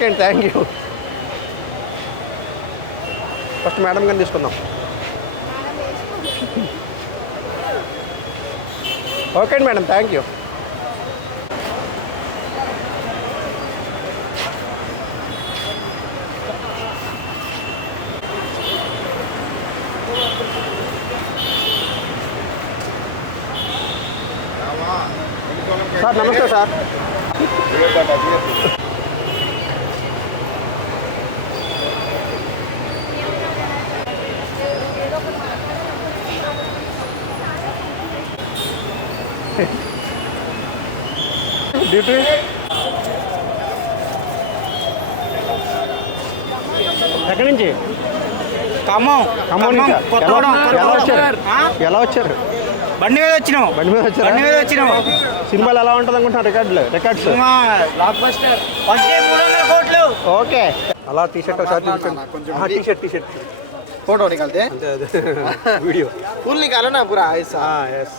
Okay అండి, thank you. First madam గారిని తీసుకుందాం. ఓకే అండి మేడం, థ్యాంక్ యూ. సార్ నమస్తే సార్. డ్యూటీ ఎక్కడి నుంచి? ఖమ్మం. ఖమ్మం నుంచి. ఎలా వచ్చారు? బండి మీద వచ్చినాం. బండి మీద వచ్చారా? సినిమాలు ఎలా ఉంటుంది అనుకుంటున్నారు? Records okay. అలా టీషర్ట్ ఒకసారి చూపించండి. టీషర్ట్ फोटो निकालते हैं, వీడియో फुल निकालो ना पूरा ऐसा. ఎస్.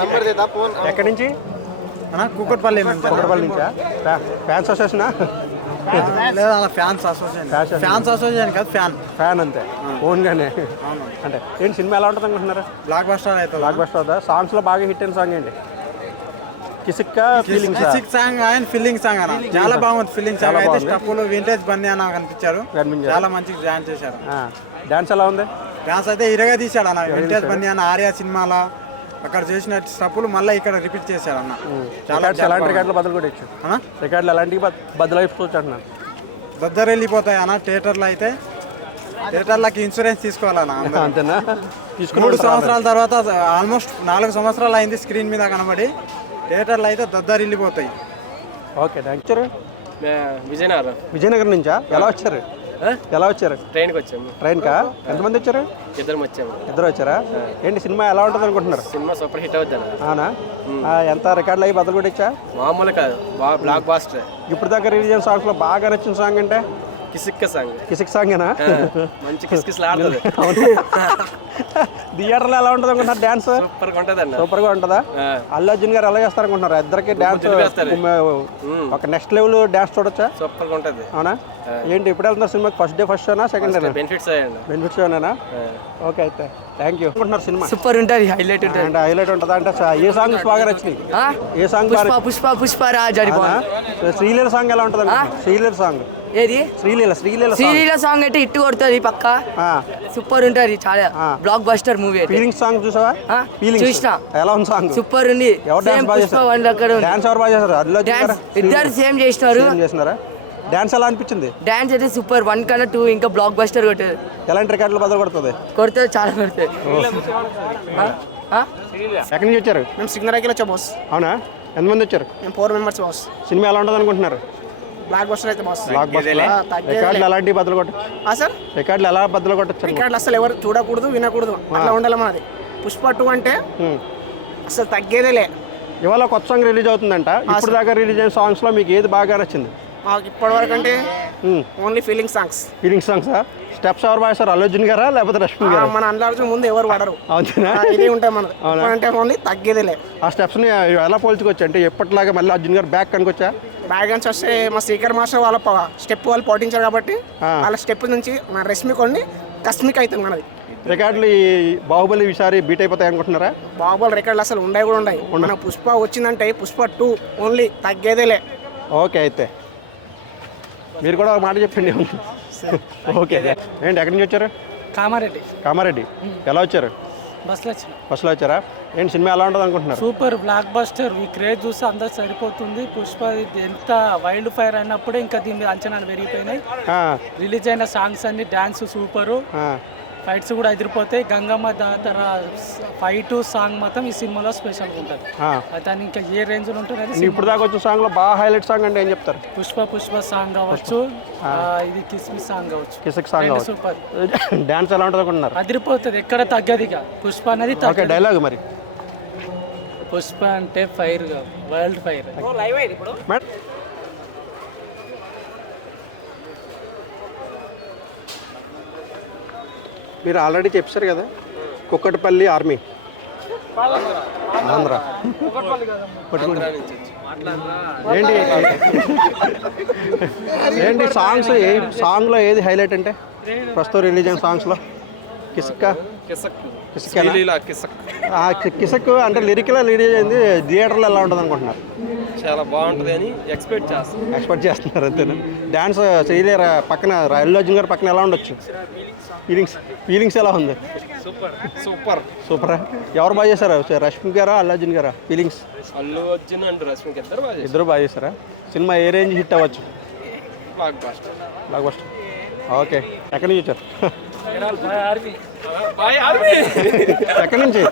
नंबर देता फोन. ఎక్కడి నుంచి? కుక్కట్పల్లి నుంచా? ఫ్యాన్స్ అసోసియేషనా? లేదా ఫ్యాన్స్ అసోసియేషన్ కాదు, ఫ్యాన్ అంతే ఓన్గానే. అంటే ఏంటి సినిమా ఎలా ఉంటుంది అనుకుంటున్నారా? బ్లాక్ బస్టర్ అయితే బ్లాక్ బస్టర్ అవుతా. సాంగ్స్లో బాగా హిట్ అయిన సాంగ్ ఏంటి? Kissik song and feeling song అన్న చాలా బాగుంది. ఫీలింగ్ సాంగ్ అయితే స్టెప్పులు వింటేజ్ బన్నీ అన్న కనిపించారు, చాలా మంచిగా డాన్స్ చేశారు. డాన్స్ ఎలా ఉంది? డాన్స్ అయితే ఇరగా తీశాడు అన్న. వింటేజ్ బన్నీ అన్న ఆర్యా సినిమాలో అక్కడ చేసిన స్టెప్పులు మళ్ళీ ఇక్కడ రిపీట్ చేశారు అన్న. చాలా ఎలాంటి రికార్డులు బదులు కూడా ఇచ్చు రికార్డులు ఎలాంటివి బదులైపోవచ్చు అంటున్నాను. దగ్గర వెళ్ళిపోతాయి అన్న. థియేటర్లకి ఇన్సూరెన్స్ తీసుకోవాలన్నా. అంతేనా? 3 సంవత్సరాల తర్వాత ఆల్మోస్ట్ 4 సంవత్సరాలు అయింది స్క్రీన్ మీద కనబడి. థియేటర్లు అయితే దద్దరు వెళ్ళిపోతాయి. Okay, thank you. విజయనగరం నుంచా? ఎలా వచ్చారు? ట్రైన్కి వచ్చాము. ట్రైన్కా? ఎంతమంది వచ్చారు? ఇద్దరు వచ్చారా? ఏంటి సినిమా ఎలా ఉంటుంది అనుకుంటున్నారు? సినిమా సూపర్ హిట్ అవుద్ది. అవునా? ఎంత రికార్డులు అయ్యి బదులు కూడా ఇచ్చా? మామూలు కాదు, బ్లాక్ బాస్టర్. ఇప్పుడు దాకా రిలీజ్ అయిన సాంగ్స్ లో బాగా నచ్చిన సాంగ్ అంటే కిసిక్ సాంగేనా? మంచి కిస్కిస్లాడుతుంది. థియేటర్లో ఎలా ఉంటుంది అనుకుంటున్నారు? డాన్స్ సూపర్ గా ఉంటుందా? అల్లు అర్జున్ గారు ఎలా చేస్తారు అనుకుంటున్నారు? ఇద్దరికి డాన్స్ ఒక నెక్స్ట్ లెవెల్ డాన్స్ చూడొచ్చా? సూపర్ గా ఉంటుంది. అవునా? ఏంటి ఎప్పుడు వెళ్తున్నారు సినిమాకి? ఫస్ట్ డే ఫస్ట్ షోనా సెకండ్ డే? బెనిఫిట్స్ షోనా? ఓకే, అయితే థ్యాంక్ యూ. అనుకుంటున్నారు సినిమా సూపర్ ఉంటుంది, హైలైట్ ఉంటుందా? అంటే ఏ సాంగ్స్ బాగా నచ్చినాయి? ఏ సాంగ్? పుష్ప రాజ్. శ్రీలీల సాంగ్ ఎలా ఉంటుంది? శ్రీలీల సాంగ్ ఏది? శ్రీలీల సాంగ్ అయితే ఇట్టు కొడుతుంది పక్క. సూపర్ ఉంటుంది, చాలా block buster movie. Feelings song చూసావా? చూసిన. ఎలా ఉంది సాంగ్? సూపర్ ఉంది. డాన్స్ ఎవరు బాగా చేశారు? ఇద్దరు సేమ్ చేసినారు. డాన్స్ ఎలా అనిపించింది? డాన్స్ అయితే సూపర్. 1 కన్నా 2 ఇంకా బ్లాక్ బస్టర్ కొట్టేది. ఎలాంటి రికార్డులు బదులు కొడుతుంది? చాలా కొడుతుంది. ఎక్కడి నుంచి వచ్చారు? మేము సిగ్నరాకి వచ్చా బాస్. అవునా? ఎంతమంది వచ్చారు? 4 మెంబర్స్ బాస్. సినిమా ఎలా ఉంటుంది అనుకుంటున్నారు? బ్లాక్ బస్టర్ అయితే బాస్. Block buster. రికార్డులు ఎలాంటి బదులు కొట్టచ్చు? సార్ రికార్డులు ఎలా బదులు కొట్టచ్చు? రికార్డులు అసలు ఎవరు చూడకూడదు, వినకూడదు, అట్లా ఉండాలి మనది. పుష్ప 2 అంటే అసలు తగ్గేదేలే. ఇవాళ కొత్త సాంగ్ రిలీజ్ అవుతుందంట. ఇప్పుడు దాకా రిలీజ్ అయిన సాంగ్స్ లో మీకు ఏది బాగా నచ్చింది? మాకు ఇప్పటి వరకు అంటే ఓన్లీ ఫీలింగ్ సాంగ్స్. స్టెప్స్ ఎవరు వాయిస్తారు? అల్లు అర్జున్ గారా లేకపోతే రష్మి గారా? మన అల్లు అర్జున్ ముందు ఎవరు వాడరు. అవునా? ఇదే ఉంటాయి మనది. అంటే ఓన్లీ తగ్గేదేలే. ఆ స్టెప్స్ ని ఎలా పోల్చుకోవచ్చు? అంటే ఎప్పటిలాగా మళ్ళీ అర్జున్ గారు బ్యాక్ కనుకొచ్చా? బ్యాక్ నుంచి వస్తే మా శ్రీకర్ మాస్టర్ వాళ్ళ స్టెప్ వాళ్ళు పాటించారు కాబట్టి వాళ్ళ స్టెప్ నుంచి మన రష్మి కొన్ని కస్మిక్ అవుతుంది మనది. రికార్డులు ఈ బాహుబలి ఈసారి బీట్ అయిపోతాయి అనుకుంటున్నారా? బాహుబలి రికార్డులు అసలు ఉండవు కూడా ఉండవు. మన పుష్ప వచ్చిందంటే పుష్ప 2 ఓన్లీ తగ్గేదేలే. ఓకే, అయితే మీరు కూడా ఒక మాట చెప్పండి. ఓకే, ఏంటి ఎక్కడి నుంచి వచ్చారు? కామారెడ్డి. ఎలా వచ్చారు? బస్సులో వచ్చారా? ఏంటి సినిమా ఎలా ఉంటుంది అనుకుంటున్నారు? Super block buster. ఈ క్రేజ్ చూస్తే అందరు సరిపోతుంది. పుష్ప ఎంత వైల్డ్ ఫైర్ అయినప్పుడే ఇంకా దీని మీద అంచనాలు పెరిగిపోయినాయి. రిలీజ్ అయిన సాంగ్స్ అన్ని డాన్స్ సూపరు, ఫైట్స్ కూడా ఎదిరిపోతాయి. గంగమ్మ దాతర ఫైట్ సాంగ్ మాత్రం ఈ సినిమాలో స్పెషల్గా ఉంటుంది. దాని ఇంకా ఏ రేంజ్ లో ఉంటుంది? ఇప్పుడు దాకా వచ్చిన సాంగ్ లో బాగా హైలైట్ సాంగ్ అంటే ఏం చెప్తారు? పుష్ప సాంగ్ కావచ్చు, ఇది కిస్మిస్ సాంగ్ కావచ్చు. కిస్మిస్ సాంగ్ సూపర్. డాన్స్ ఎలా ఉంటుంది అనుకుంటున్నారు? అదిరిపోతుంది, ఎక్కడ తగ్గదిగా. పుష్ప అనేది డైలాగ్ మరి. పుష్ప అంటే ఫైర్, వరల్డ్ ఫైర్. మీరు ఆల్రెడీ చెప్పారు కదా, కుక్కటపల్లి ఆర్మీ ఆంధ్ర. పట్టుకోండి. ఏంటి ఏంటి సాంగ్స్ సాంగ్లో ఏది హైలైట్ అంటే ప్రస్తుతం రిలీజ్ అయిన సాంగ్స్లో? కిసక్కా కిసక్ అంటే లిరిక్లా రిలీజ్ అయింది, థియేటర్లో ఎలా ఉంటుంది అనుకుంటున్నారు? చాలా బాగుంటుంది అని ఎక్స్పెక్ట్ చేస్తున్నారు అంతేనా? డ్యాన్స్ చేయలేరా? పక్కన అల్లు అర్జున్ గారు పక్కన ఎలా ఉండొచ్చు? ఫీలింగ్స్ ఎలా ఉంది? సూపరా? ఎవరు బాగా చేశారా? రష్మిక గారా అల్లు అర్జున్ గారా? ఫీలింగ్స్ అల్లు అర్జున్ అండ్ రష్మిక ఇద్దరు బాగా చేశారా? సినిమా ఏ రేంజ్ హిట్ అవ్వచ్చు? Blockbuster. ఓకే. ఎక్కడి నుంచి వచ్చారు? ఎక్కడి నుంచి?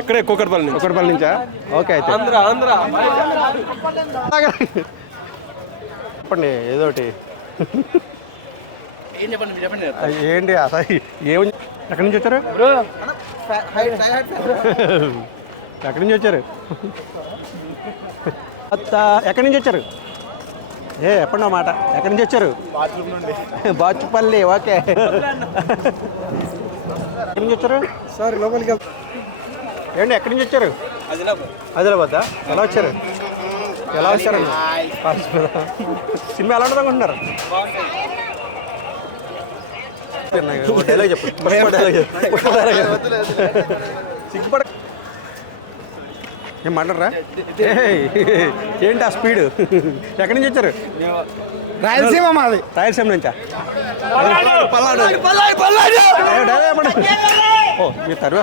ఎక్కడే కూకట్పల్లి నుంచా? ఓకే. అయితే చెప్పండి ఏదోటి. ఏంటి అసలు ఏమి? ఎక్కడి నుంచి వచ్చారు? ఎక్కడి నుంచి వచ్చారు? ఎక్కడి నుంచి వచ్చారు? చెప్పండి ఆ మాట. ఎక్కడి నుంచి వచ్చారు? బాచుపల్లి. ఓకే. ఎక్కడి నుంచి వచ్చారు? సార్ లోపలికి ఏంటి ఎక్కడి నుంచి వచ్చారు? ఆదిలాబాద్. ఎలా వచ్చారు? సినిమా ఎలా ఉంటుంది అనుకుంటున్నారు? డైలాగ్ చెప్పు. సిగ్గుపడ. ఏం మాట్లాడరా? ఏంటి ఆ స్పీడ్? ఎక్కడి నుంచి వచ్చారు? రాయలసీమ మాది. రాయలసీమ నుంచా? పల్నాడు. ఓ మీరు తరివేస్తున్నారు.